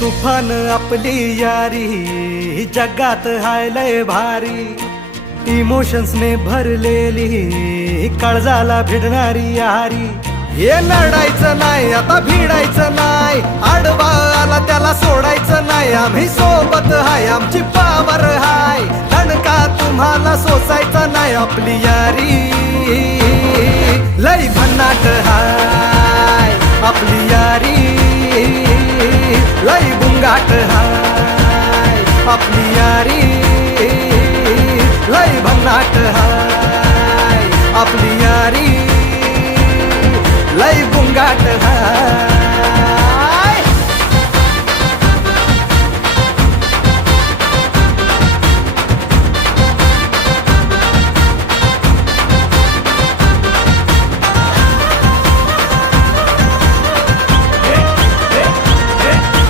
तुफान आपली यारी जगात हाय लय भारी, इमोशन्स ने भरलेली काळजाला भिडणारी यारी. हे लढायचं नाही आता भिडायचं नाही, आडवा आला त्याला सोडायचं नाही. आम्ही सोबत हाय आमची पावर हाय, दणका तुम्हाला सोसायचा नाही. आपली यारी लय भन्नाट हाय, आपली यारी लय बुंगाट हाय. आपली यारी लय भन्नाट हाय, आपली यारी लय बुंगाट हाय.